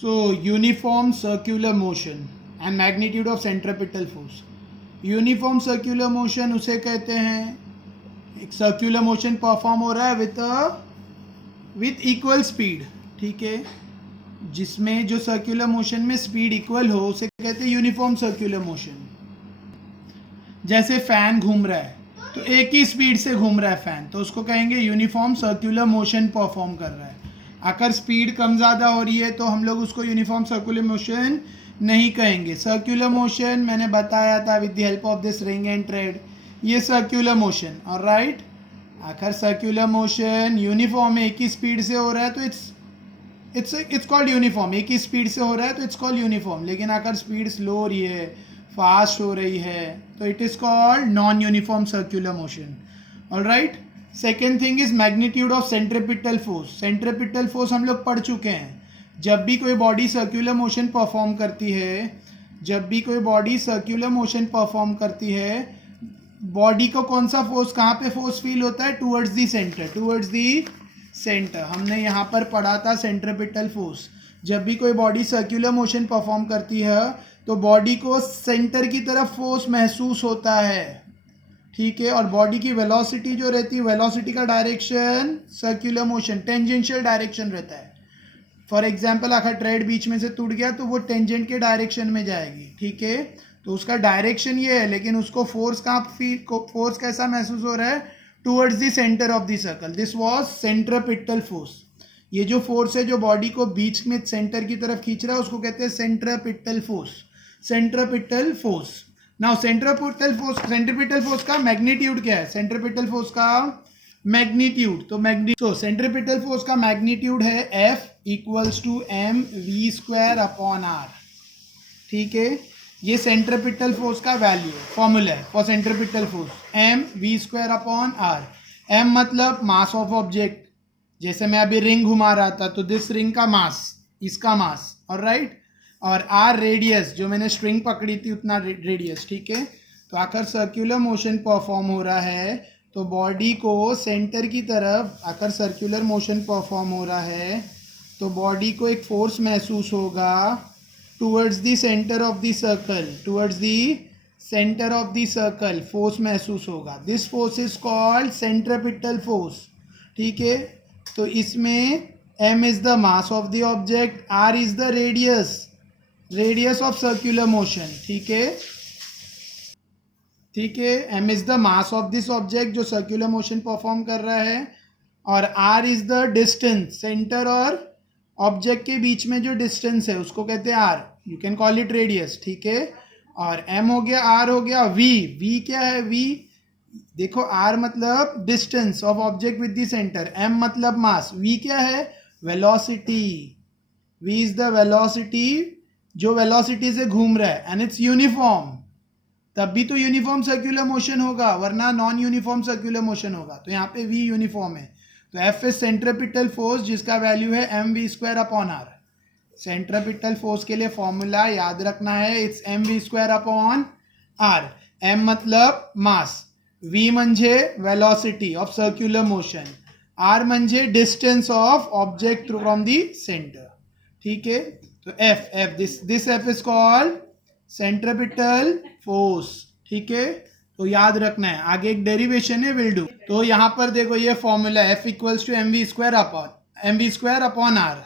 So uniform circular motion and magnitude of centripetal force. Uniform circular motion उसे कहते हैं, एक सर्कुलर मोशन परफॉर्म हो रहा है विथ इक्वल स्पीड, ठीक है, जिसमें जो सर्कुलर मोशन में स्पीड इक्वल हो उसे कहते हैं यूनिफॉर्म सर्कुलर मोशन. जैसे फैन घूम रहा है तो एक ही स्पीड से घूम रहा है फैन, तो उसको कहेंगे यूनिफॉर्म सर्कुलर मोशन परफॉर्म कर रहा है. अगर स्पीड कम ज़्यादा हो रही है तो हम लोग उसको यूनिफॉर्म सर्कुलर मोशन नहीं कहेंगे. सर्कुलर मोशन मैंने बताया था with the help of this ring and thread, ये सर्कुलर मोशन. ऑलराइट, अगर सर्कुलर मोशन यूनिफॉर्म है, एक ही स्पीड से हो रहा है तो इट्स कॉल्ड यूनिफॉर्म. एक ही स्पीड से हो रहा है तो इट्स कॉल्ड यूनिफॉर्म. लेकिन अगर स्पीड स्लो हो रही है, फास्ट हो रही है, तो it is called non uniform circular motion. Alright, second thing is magnitude of centripetal force. Centripetal force हम लोग पढ़ चुके हैं. जब भी कोई बॉडी सर्कुलर मोशन परफॉर्म करती है, बॉडी को कौन सा फोर्स, कहाँ पे फोर्स फील होता है? Towards the centre. हमने यहाँ पर पढ़ा था सेंट्रीपिटल फोर्स. जब भी कोई बॉडी सर्कुलर मोशन परफॉर्म करती है तो बॉडी को सेंटर की तरफ फोर्स महसूस होता है, ठीक है. और बॉडी की वेलोसिटी जो रहती है, वेलोसिटी का direction circular motion tangential direction रहता है. फॉर एग्जाम्पल, अगर ट्रेड बीच में से टूट गया तो वो टेंजेंट के डायरेक्शन में जाएगी, ठीक है. तो उसका डायरेक्शन ये है, लेकिन उसको फोर्स कैसा महसूस हो रहा है? Towards the centre of the circle. This was centripetal force. ये जो फोर्स है जो बॉडी को बीच में सेंटर की तरफ खींच रहा है उसको कहते हैं centripetal force. Now centripetal force का मैग्नीट्यूड क्या है? सेंट्रीपिटल फोर्स का मैग्नीट्यूड, तो सेंट्रीपिटल फोर्स का मैग्नीट्यूड है F equals to mv² upon r, ठीक है. ये सेंट्रीपिटल फोर्स का वैल्यू है, फॉर्मूला है for centripetal force, mv² upon r. m मतलब मास ऑफ ऑब्जेक्ट. जैसे मैं अभी रिंग घुमा रहा था तो दिस रिंग का मास, इसका मास, ऑलराइट. और r रेडियस, जो मैंने स्ट्रिंग पकड़ी थी उतना रेडियस, ठीक है. तो आकर सर्कुलर मोशन परफॉर्म हो रहा है तो बॉडी को सेंटर की तरफ, अगर सर्कुलर मोशन परफॉर्म हो रहा है तो बॉडी को एक फोर्स महसूस होगा towards the centre of the circle, force महसूस होगा. This force is called centripetal force, ठीक है. तो इसमें m is the mass of the object, r is the radius of circular motion, ठीक है. m is the mass of this object जो circular motion perform कर रहा है, और r is the distance, centre और ऑब्जेक्ट के बीच में जो डिस्टेंस है उसको कहते हैं r. You can call it radius, ठीक है. और m हो गया, r हो गया, v क्या है? v देखो, r मतलब distance of object with the centre, m मतलब मास, v क्या है? Velocity. v is the velocity जो वेलोसिटी से घूम रहा है, एंड इट्स यूनिफॉर्म. तब भी तो यूनिफॉर्म सर्कुलर मोशन होगा, वरना नॉन यूनिफॉर्म सर्कुलर मोशन होगा. तो यहाँ पे v यूनिफॉर्म है. तो F इज सेंट्रीपिटल फोर्स जिसका वैल्यू है mv² upon r. Centripetal force के लिए फॉर्मूला याद रखना है, it's mv² upon r. m मतलब मास, v म्हणजे velocity of circular motion, r म्हणजे distance of object from the centre, ठीक है. तो F this F is called centripetal force, ठीक है. तो याद रखना है. आगे एक डेरिवेशन है, विल डू. तो यहाँ पर देखो ये formula F equals to mv² upon r.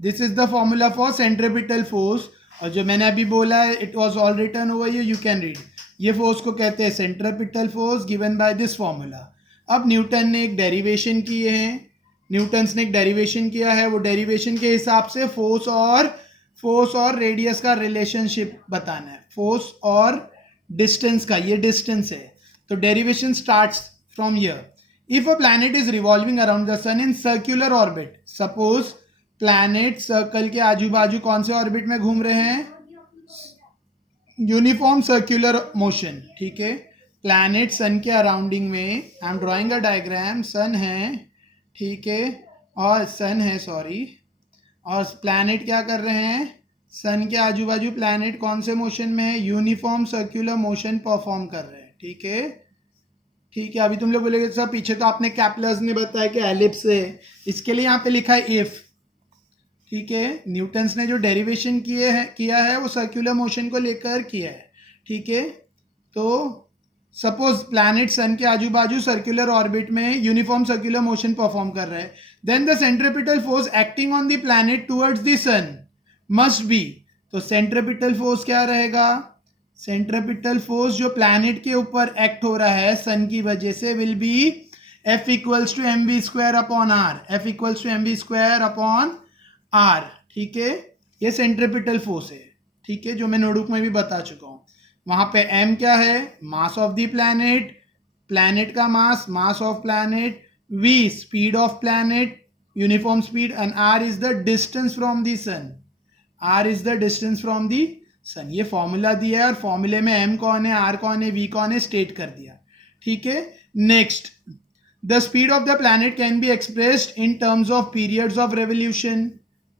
This is the formula for centripetal force. और जो मैंने अभी बोला है, it was all written over you can read. ये फोर्स को कहते हैं centripetal force given by this formula. अब न्यूटन ने एक डेरिवेशन किए हैं, वो डेरिवेशन के हिसाब से फोर्स और रेडियस का रिलेशनशिप बताना है, फोर्स और डिस्टेंस का. ये डिस्टेंस है, तो derivation starts from here. If a planet is revolving around the sun in circular orbit, suppose planet circle के आजू बाजू कौन से ऑर्बिट में घूम रहे हैं? यूनिफॉर्म सर्कुलर मोशन, ठीक है. प्लैनेट सन के अराउंडिंग में, I am drawing a diagram, sun है, ठीक है, और प्लैनेट क्या कर रहे हैं? सन के आजू बाजू प्लैनेट कौन से मोशन में है? यूनिफॉर्म सर्कुलर मोशन परफॉर्म कर रहे हैं, ठीक है. अभी तुम लोग बोलेगे सर पीछे तो आपने कैपलर्स ने बताया कि एलिप्स है, इसके लिए यहाँ पे लिखा है इफ. ठीक है, न्यूटन्स ने जो डेरिवेशन किया है वो सर्कुलर मोशन को लेकर किया है, ठीक है। तो सपोज प्लैनेट सन के आजू बाजू सर्कुलर ऑर्बिट में यूनिफॉर्म सर्कुलर मोशन परफॉर्म कर रहा है, then the centripetal force acting on the planet towards the sun must be, तो सेंट्रिपिटल फोर्स क्या रहेगा, सेंट्रिपिटल फोर्स जो प्लैनेट के ऊपर एक्ट हो रहा है सन की वजह से will be F equals to M V square upon R, F equals to M V square upon R, ठीक है। ये सेंट्रिपिटल फोर्स है, ठीक है, जो मैं नोटबुक में भी बता चुका हूं। वहां पे m क्या है, mass of the planet, planet का mass of planet, v speed of planet, uniform speed, and r is the distance from the sun, r is the distance from the sun. ये फॉर्मूला दिया है और फॉर्मूले में m कौन है, r कौन है, v कौन है, स्टेट कर दिया, ठीक है। Next, the speed of the planet can be expressed in terms of periods of revolution,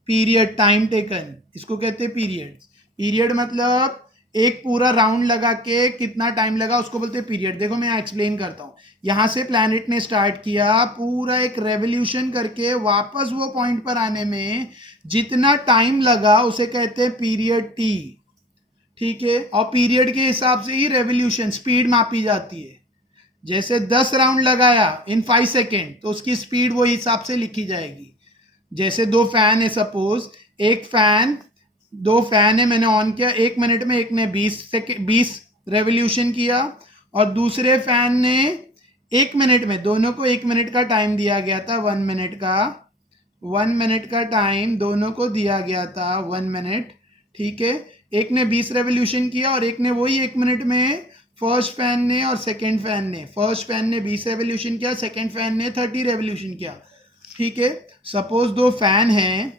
period time taken, इसको कहते हैं पीरियड। पीरियड मतलब एक पूरा राउंड लगा के कितना टाइम लगा उसको बोलते हैं पीरियड। देखो मैं एक्सप्लेन करता हूँ, यहां से प्लैनेट ने स्टार्ट किया, पूरा एक रेवोल्यूशन करके वापस वो पॉइंट पर आने में जितना टाइम लगा उसे कहते हैं पीरियड टी, ठीक है। और पीरियड के हिसाब से ही रेवोल्यूशन स्पीड मापी जाती है। जैसे 10 राउंड लगाया इन 5 सेकेंड तो उसकी स्पीड वो हिसाब से लिखी जाएगी। जैसे 2 फैन है, सपोज एक फैन, 2 फैन है, मैंने ऑन किया 1 मिनट में, एक ने 20 रेवोल्यूशन किया और दूसरे फैन ने 1 मिनट में, दोनों को 1 मिनट का टाइम दिया गया था, 1 मिनट का टाइम दोनों को दिया गया था, 1 मिनट, ठीक है। एक ने 20 रेवोल्यूशन किया और एक ने वही 1 मिनट में, फर्स्ट फैन ने और सेकेंड फैन ने, फर्स्ट फैन ने 20 रेवोल्यूशन किया, सेकेंड फैन ने 30 रेवोल्यूशन किया, ठीक है। सपोज 2 फैन हैं,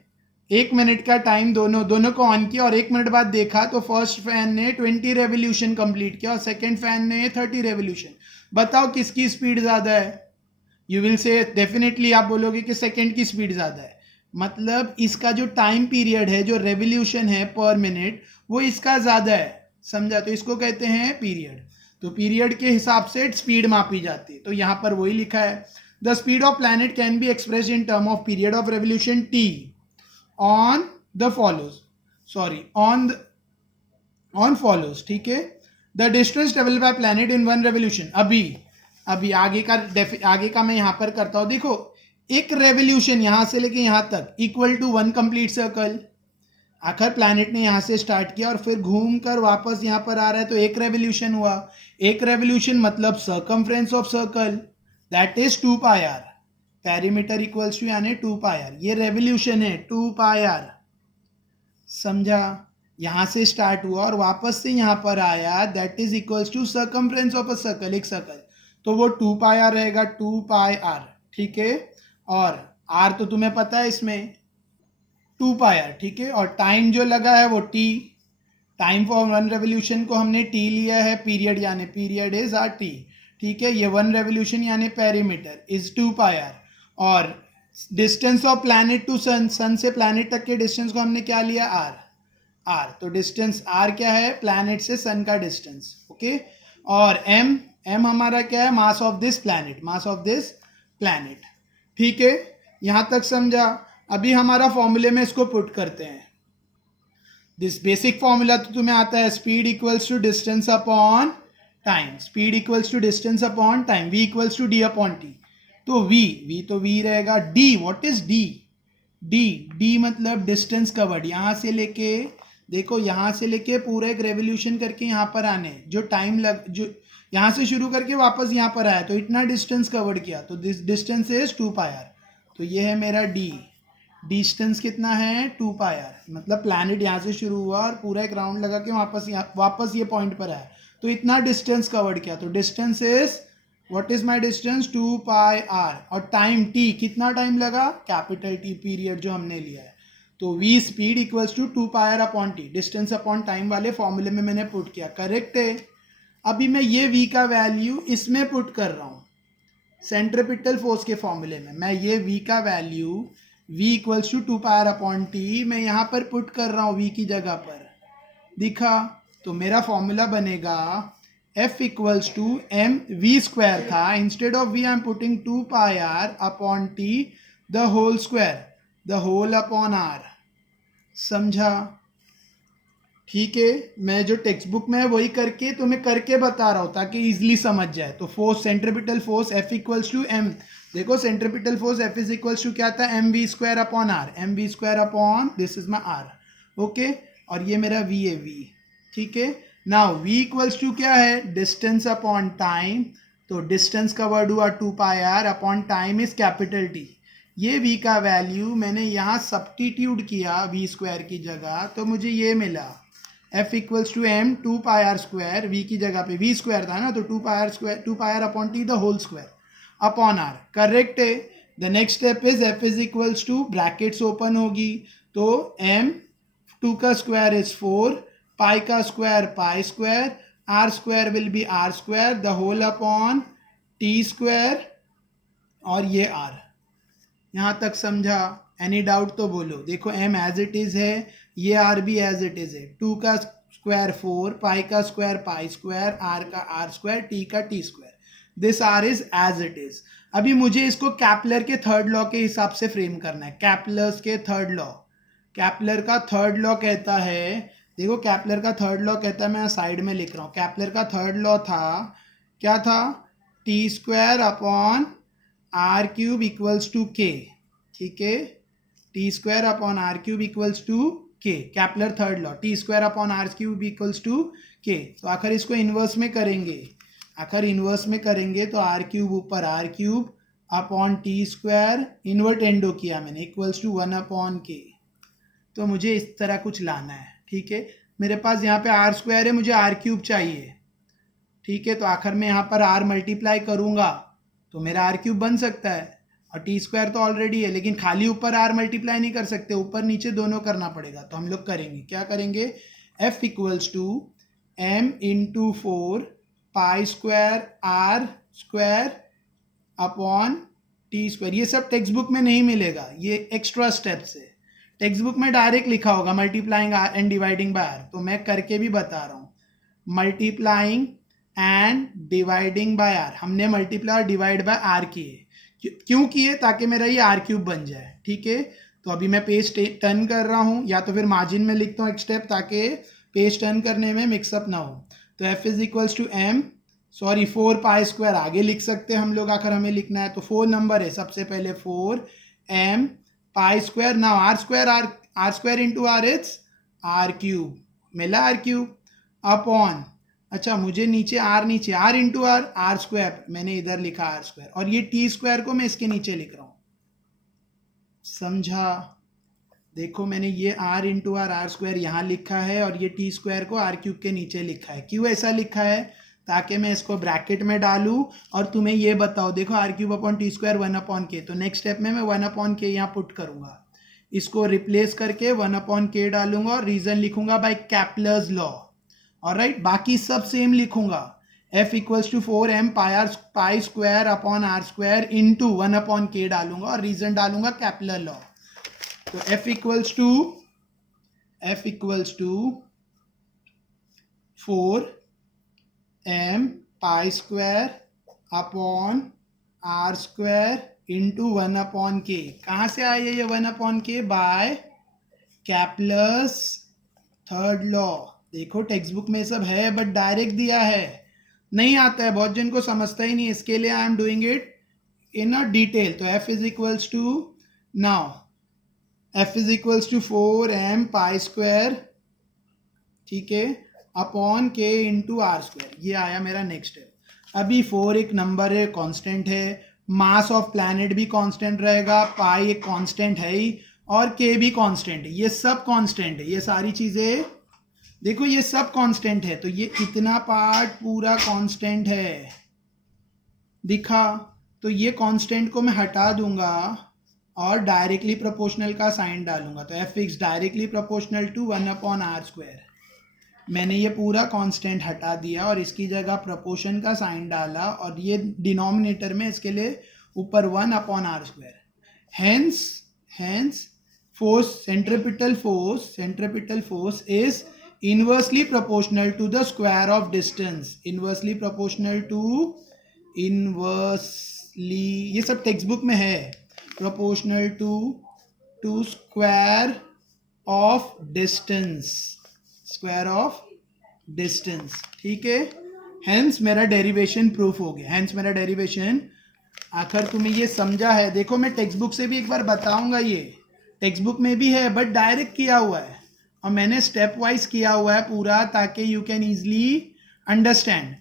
1 मिनट का टाइम दोनों को ऑन किया और 1 मिनट बाद देखा तो फर्स्ट फैन ने 20 रेवोल्यूशन कंप्लीट किया और सेकेंड फैन ने 30 रेवोल्यूशन। बताओ किसकी स्पीड ज़्यादा है? यू विल से डेफिनेटली आप बोलोगे कि सेकेंड की स्पीड ज़्यादा है। मतलब इसका जो टाइम पीरियड है, जो रेवोल्यूशन है पर मिनट, वो इसका ज़्यादा है, समझा? तो इसको कहते हैं पीरियड। तो पीरियड के हिसाब से स्पीड मापी जाती है। तो यहाँ पर वही लिखा है, the speed of planet can be expressed in term of period of revolution T on the follows, sorry on follows, ठीक है। The distance travelled by planet in 1 revolution, अभी आगे का मैं यहाँ पर करता हूँ। देखो, एक रेवोल्यूशन यहाँ से लेके यहाँ तक इक्वल टू 1 कंप्लीट सर्कल। आखिर प्लैनेट ने यहाँ से स्टार्ट किया और फिर घूम कर वापस यहाँ पर आ रहा है, तो एक रेवोल्यूशन हुआ। एक रेवोल्यूशन मतलब circumference of circle, that is 2 pi R, perimeter equals to यानी 2 पाई आर, ये रेवोल्यूशन है 2 पाई आर, समझा? यहाँ से स्टार्ट हुआ और वापस से यहाँ पर आया, that is equals to circumference of a circle, एक सर्कल, तो वो 2 पाई आर रहेगा, 2 पाई आर, ठीक है। और आर तो तुम्हें पता है इसमें 2 पाई आर, ठीक है। और टाइम जो लगा है वो टी, टाइम फॉर 1 रेवोल्यूशन को हमने टी लिया है, पीरियड यानी पीरियड इज आर टी, ठीक है। ये 1 रेवोल्यूशन यानी पेरीमीटर इज 2 पाई आर। और डिस्टेंस ऑफ प्लैनेट टू सन, सन से प्लैनेट तक के डिस्टेंस को हमने क्या लिया, आर। तो डिस्टेंस आर क्या है, प्लैनेट से सन का डिस्टेंस, ओके। और एम हमारा क्या है, मास ऑफ दिस प्लैनेट, ठीक है। यहां तक समझा? अभी हमारा फॉर्मूले में इसको पुट करते हैं। दिस बेसिक फॉर्मूला तो तुम्हें आता है, speed equals to distance upon time, speed equals to distance upon time, v equals to D upon T. तो v रहेगा, डी, व्हाट इज डी मतलब डिस्टेंस कवर्ड। यहाँ से लेके, देखो यहाँ से लेके पूरा एक रेवोल्यूशन करके यहाँ पर आने, जो टाइम जो यहाँ से शुरू करके वापस यहाँ पर आया, तो इतना डिस्टेंस कवर्ड किया, तो this distance is 2 pi R. तो ये है मेरा डी, डिस्टेंस कितना है, 2 पाई आर। मतलब प्लैनेट यहाँ से शुरू हुआ और पूरा एक राउंड लगा के वापस ये पॉइंट पर आया, तो इतना डिस्टेंस कवर्ड किया। तो distance is, what is my distance, 2 pi R. और टाइम टी, कितना टाइम लगा, कैपिटल टी, पीरियड जो हमने लिया है। तो v speed equals to 2 pi are upon T, distance upon time वाले फॉर्मूले में मैंने पुट किया, करेक्ट है। अभी मैं ये v का वैल्यू इसमें पुट कर रहा हूँ, सेंट्रिपिटल फोर्स के फॉर्मूले में। मैं ये v का value, v equals to 2 pi are upon T, मैं यहाँ पर पुट कर रहा हूँ v की जगह पर, दिखा? तो मेरा फॉर्मूला बनेगा f equals to m, v square था, instead of v I am putting 2 pi are upon T the whole square, the whole upon r, समझा? ठीक है, मैं जो टेक्स्ट बुक में है वही करके तुम्हें करके बता रहा हूँ ताकि इजीली समझ जाए। तो force, centripetal force F equals to M, देखो centripetal force F is equals to क्या था, M V square upon R, M V square upon this is my R, okay, और ये मेरा वी है, वी, ठीक है। नाउ वी इक्वल्स टू क्या है, डिस्टेंस अपॉन टाइम, तो डिस्टेंस का वर्ड हुआ 2πr upon time is capital T. ये v का वैल्यू मैंने यहाँ सब्स्टिट्यूट किया v स्क्वायर की जगह, तो मुझे ये मिला f equals to M 2πr square, v की जगह पे v स्क्वायर था ना, तो 2πr square, 2πr upon T the whole square upon r, correct है। The next step is f is equals to, brackets open होगी, तो m 2 का स्क्वायर इज 4, पाई का square pi square, R square will be R square, the whole upon T square, और ये are. यहाँ तक समझा? एनी डाउट तो बोलो। देखो m एज इट इज है, ये r भी एज इट इज है, 2 का स्क्वायर 4, पाई का स्क्वायर पाई स्क्वायर, r का r स्क्वायर, t का t square, this r is as it is. अभी मुझे इसको कैपलर के थर्ड लॉ के हिसाब से फ्रेम करना है, कैपलर्स के थर्ड लॉ। कैपलर का थर्ड लॉ कहता है, देखो कैपलर का थर्ड लॉ कहता है, मैं साइड में लिख रहा हूँ, कैपलर का थर्ड लॉ था, क्या था, T square upon R cube equals to K, ठीक है, T square upon R cube equals to K, Kepler third law, T square upon R cube equals to K. तो आखिर इसको इन्वर्स में करेंगे, आखिर इन्वर्स में करेंगे तो आर क्यूब ऊपर R cube upon T square, invert एंडो किया मैंने, इक्वल्स टू 1 अपॉन के। तो मुझे इस तरह कुछ लाना है, ठीक है। मेरे पास यहाँ पे आर स्क्वायर है, मुझे आर क्यूब चाहिए, ठीक है, तो आखिर में यहाँ पर आर मल्टीप्लाई करूँगा तो मेरा आर क्यूब बन सकता है, और टी स्क्वायर तो ऑलरेडी है, लेकिन खाली ऊपर आर मल्टीप्लाई नहीं कर सकते, ऊपर नीचे दोनों करना पड़ेगा। तो हम लोग करेंगे, क्या करेंगे, F equals to M into 4 pi square R square upon T square. ये सब टेक्स्ट बुक में नहीं मिलेगा, ये एक्स्ट्रा स्टेप्स है। टेक्स्ट बुक में डायरेक्ट लिखा होगा multiplying R and dividing by R, तो मैं करके भी बता रहा हूँ, multiplying and dividing by R. हमने मल्टीप्लाई और डिवाइड बाय आर किए, क्यों किए, ताकि मेरा ये आर क्यूब बन जाए, ठीक है। तो अभी मैं पेज टर्न कर रहा हूँ, या तो फिर मार्जिन में लिखता हूँ एक स्टेप, ताकि पेज टर्न करने में मिक्सअप ना हो। तो F is equals to M, sorry 4 pi square आगे लिख सकते हैं हम लोग, आखिर हमें लिखना है तो 4 नंबर है, सबसे पहले 4 एम पाई स्क्वायर, ना R square into R is R cube, मिला आर क्यूब अपॉन, अच्छा मुझे नीचे आर इंटू आर स्क्वायर मैंने इधर लिखा आर स्क्वायर, और ये टी स्क्वायर को मैं इसके नीचे लिख रहा हूँ, समझा? देखो मैंने ये आर इंटू आर स्क्वायर यहाँ लिखा है, और ये टी स्क्वायर को आर क्यूब के नीचे लिखा है। क्यों ऐसा लिखा है, ताकि मैं इसको ब्रैकेट में डालूं और तुम्हें ये बताओ, देखो R cube upon T square 1 upon K, तो नेक्स्ट स्टेप में मैं 1 अपॉन के यहाँ पुट करूंगा, इसको रिप्लेस करके 1 अपॉन के डालूंगा, और रीजन लिखूंगा बाय कैपलर्स लॉ, ऑलराइट। बाकी सब सेम लिखूंगा, f equals to 4m pi square upon R square into 1 upon K डालूंगा, और रीजन डालूंगा कैपलर लॉ। तो f equals to 4m pi square upon R square into 1 upon K. कहाँ से आया ये 1 upon K, by Kepler's third law. देखो textbook में सब है, बट डायरेक्ट दिया है, नहीं आता है, बहुत जन को समझता ही नहीं, इसके लिए I am doing it in a detail. तो f is equals to, now f is equals to 4m pi square, ठीक है, upon k into R square, ये आया मेरा नेक्स्ट स्टेप। अभी 4 एक नंबर है, कांस्टेंट है, मास ऑफ प्लैनेट भी कांस्टेंट रहेगा, पाई एक कांस्टेंट है ही, और k भी कांस्टेंट है, ये सब कांस्टेंट है, ये सारी चीजें देखो ये सब कांस्टेंट है, तो ये इतना पार्ट पूरा कांस्टेंट है, दिखा? तो ये कांस्टेंट को मैं हटा दूंगा और डायरेक्टली प्रोपोर्शनल का साइन डालूंगा, तो F X directly proportional to 1 upon R square. मैंने ये पूरा कांस्टेंट हटा दिया और इसकी जगह प्रोपोर्शन का साइन डाला, और ये डिनोमिनेटर में इसके लिए ऊपर 1 upon R square. Hence force, centripetal force is inversely proportional to the square of distance, inversely ये सब टेक्स्ट बुक में है, proportional to square of distance, square of distance, ठीक है। हेंस मेरा डेरिवेशन प्रूफ हो गया, हेंस मेरा डेरिवेशन। आखिर तुम्हें ये समझा है? देखो मैं टेक्स्ट बुक से भी एक बार बताऊंगा, ये टेक्स्ट बुक में भी है बट डायरेक्ट किया हुआ है और मैंने स्टेप वाइज किया हुआ है पूरा, ताकि यू कैन ईजिली अंडरस्टैंड।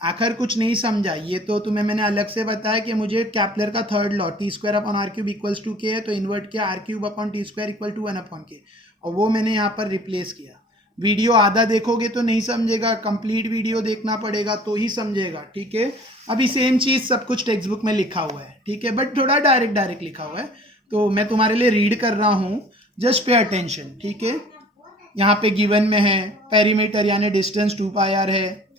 आखिर कुछ नहीं समझा ये तो तुम्हें मैंने अलग से बताया कि मुझे कैपलर का third law T square upon R cube equals to K है, तो इन्वर्ट किया R cube upon T square equal to 1 upon K, और वो मैंने यहाँ पर रिप्लेस किया। वीडियो आधा देखोगे तो नहीं समझेगा, कंप्लीट वीडियो देखना पड़ेगा तो ही समझेगा, ठीक है। अभी सेम चीज़ सब कुछ टेक्स्ट बुक में लिखा हुआ है, ठीक है, बट थोड़ा डायरेक्ट लिखा हुआ है, तो मैं तुम्हारे लिए रीड कर रहा हूँ, जस्ट पे अटेंशन, ठीक है। यहाँ पे गिवन में है पेरीमीटर यानी डिस्टेंस 2 पाई आर है,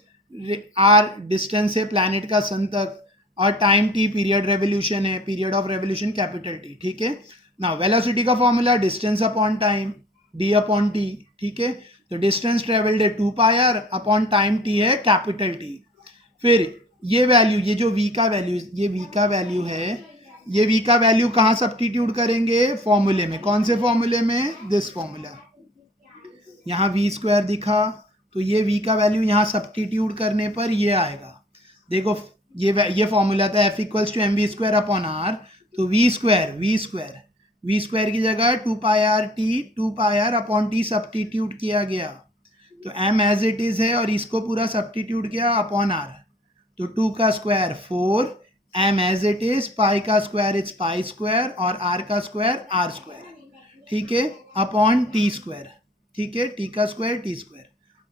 आर डिस्टेंस है प्लैनेट का सन तक, और टाइम टी पीरियड रेवोल्यूशन है, period of revolution capital T, ठीक है। नाउ वेलोसिटी का formula distance upon time D upon T, ठीक है। तो डिस्टेंस ट्रेवल्ड है 2 pi are upon time T है कैपिटल टी। फिर ये वैल्यू, ये जो v का वैल्यू, ये v का वैल्यू है, ये v का वैल्यू कहाँ सब्स्टिट्यूट करेंगे? फॉर्मूले में। कौन से फॉर्मूले में? This formula. यहाँ वी स्क्वायर दिखा तो ये v का वैल्यू यहाँ सब्स्टिट्यूट करने पर ये आएगा। देखो ये फॉर्मूला था F equals to M V square upon R, तो वी स्क्वायर की जगह 2 pi are upon T substitute किया गया, तो m एज इट इज है और इसको पूरा सब्स्टिट्यूट किया अपॉन आर, तो 2 का square 4, m as it is, pi का स्क्वायर इज पाई स्क्वायर और r का स्क्वायर r स्क्वायर, ठीक है, अपॉन टी स्क्वायर, ठीक है, टी का स्क्वायर टी स्क्वायर।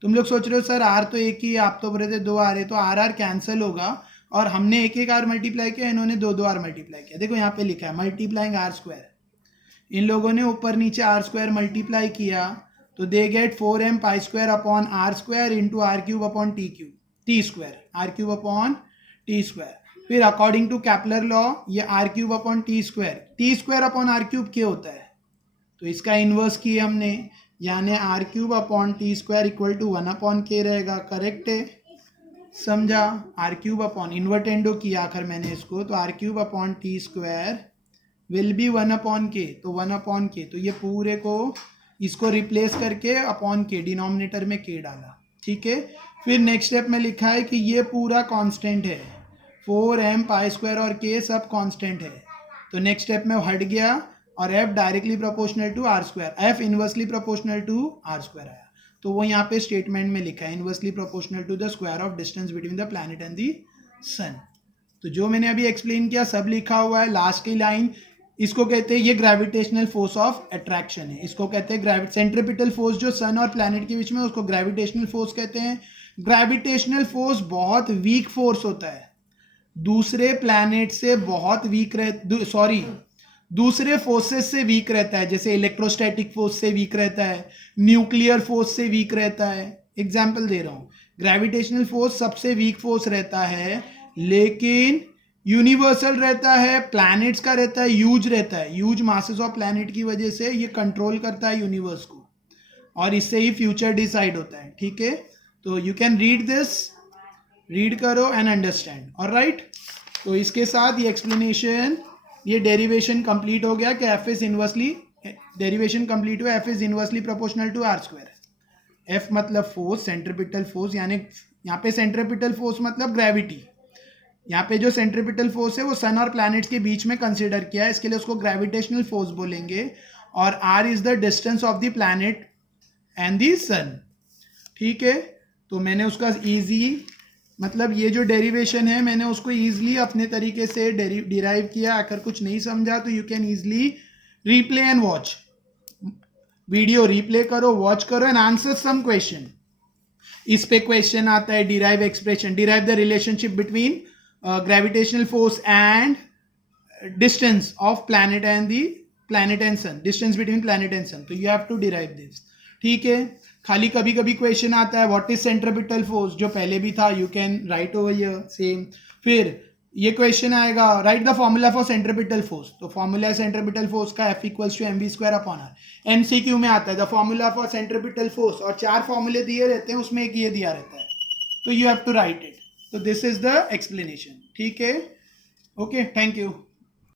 तुम लोग सोच रहे हो सर आर तो एक ही, आप तो बोल रहे थे 2 आर है, तो आर कैंसिल होगा और हमने एक आर मल्टीप्लाई किया, इन्होंने 2 आर मल्टीप्लाई किया। देखो यहाँ पे लिखा है मल्टीप्लाइंग आर स्क्वायर, इन लोगों ने ऊपर नीचे आर स्क्वायर मल्टीप्लाई किया तो they get 4m pi square upon R square into R cube upon T square, R cube upon T square. फिर अकॉर्डिंग टू कैपलर लॉ ये R cube upon T square upon R cube K होता है, तो इसका inverse किया हमने, यानी R cube upon T square equal to 1 upon K रहेगा, करेक्ट है, समझा। आर क्यूब अपॉन इन्वर्टेंडो किया आखिर मैंने इसको, तो R cube upon T square will be 1 upon K, तो 1 अपॉन के, तो ये पूरे को इसको रिप्लेस करके अपॉन के डिनोमिनेटर में के डाला, ठीक है। फिर नेक्स्ट स्टेप में लिखा है कि ये पूरा कांस्टेंट है, 4m पाई स्क्वायर और के सब कांस्टेंट है, तो नेक्स्ट स्टेप में हट गया और f directly proportional to R square, f inversely proportional to R square आया, तो वो यहाँ पे स्टेटमेंट में लिखा है inversely proportional to the square of distance between the planet and the sun. तो जो मैंने अभी एक्सप्लेन किया सब लिखा हुआ है। लास्ट की लाइन, इसको कहते हैं, ये ग्रेविटेशनल फोर्स ऑफ अट्रैक्शन है, इसको कहते हैं सेंट्रीपिटल फोर्स जो सन और प्लैनेट के बीच में, उसको ग्रेविटेशनल फोर्स कहते हैं। ग्रेविटेशनल फोर्स बहुत वीक फोर्स होता है, दूसरे प्लैनेट से बहुत वीक दूसरे फोर्सेस से वीक रहता है, जैसे इलेक्ट्रोस्टैटिक फोर्स से वीक रहता है, न्यूक्लियर फोर्स से वीक रहता है। एग्जाम्पल दे रहा हूँ, ग्रेविटेशनल फोर्स सबसे वीक फोर्स रहता है, लेकिन यूनिवर्सल रहता है, प्लैनेट्स का रहता है, ह्यूज रहता है, ह्यूज मासेस ऑफ प्लैनेट की वजह से ये कंट्रोल करता है यूनिवर्स को, और इससे ही फ्यूचर डिसाइड होता है, ठीक है। तो you can read this, read करो एंड अंडरस्टैंड, ऑलराइट। तो इसके साथ ये एक्सप्लेनेशन, ये डेरिवेशन कंप्लीट हो गया कि F is inversely, derivation complete हुआ, F is inversely proportional to R square. F मतलब फोर्स, सेंट्रीपिटल फोर्स, यानी यहाँ पे सेंट्रीपिटल फोर्स मतलब ग्रेविटी, यहाँ पे जो सेंट्रीपिटल फोर्स है वो सन और प्लैनेट्स के बीच में कंसीडर किया है, इसके लिए उसको ग्रेविटेशनल फोर्स बोलेंगे, और R is the distance of the planet and the sun, ठीक है। तो मैंने उसका इजी, मतलब ये जो डेरिवेशन है मैंने उसको ईजिली अपने तरीके से डिराइव किया। अगर कुछ नहीं समझा तो you can easily replay and watch video, replay करो, वॉच करो एंड आंसर सम क्वेश्चन। इस पे क्वेश्चन आता है derive expression, derive the relationship between gravitational force and distance of planet and sun, distance between planet and sun, तो you have to derive this, ठीक है। खाली कभी कभी क्वेश्चन आता है व्हाट इज सेंट्रीपिटल फोर्स, जो पहले भी था, you can write over here same. फिर ये क्वेश्चन आएगा write the formula for centripetal force, तो फॉर्मूला सेंट्रीपिटल फोर्स का F equals to M V square upon R. MCQ में आता है the formula for centripetal force, और 4 फॉर्मूले दिए रहते हैं, उसमें एक ये दिया रहता है, तो you have to write it. तो दिस इज द एक्सप्लेनेशन, ठीक है, ओके, थैंक यू।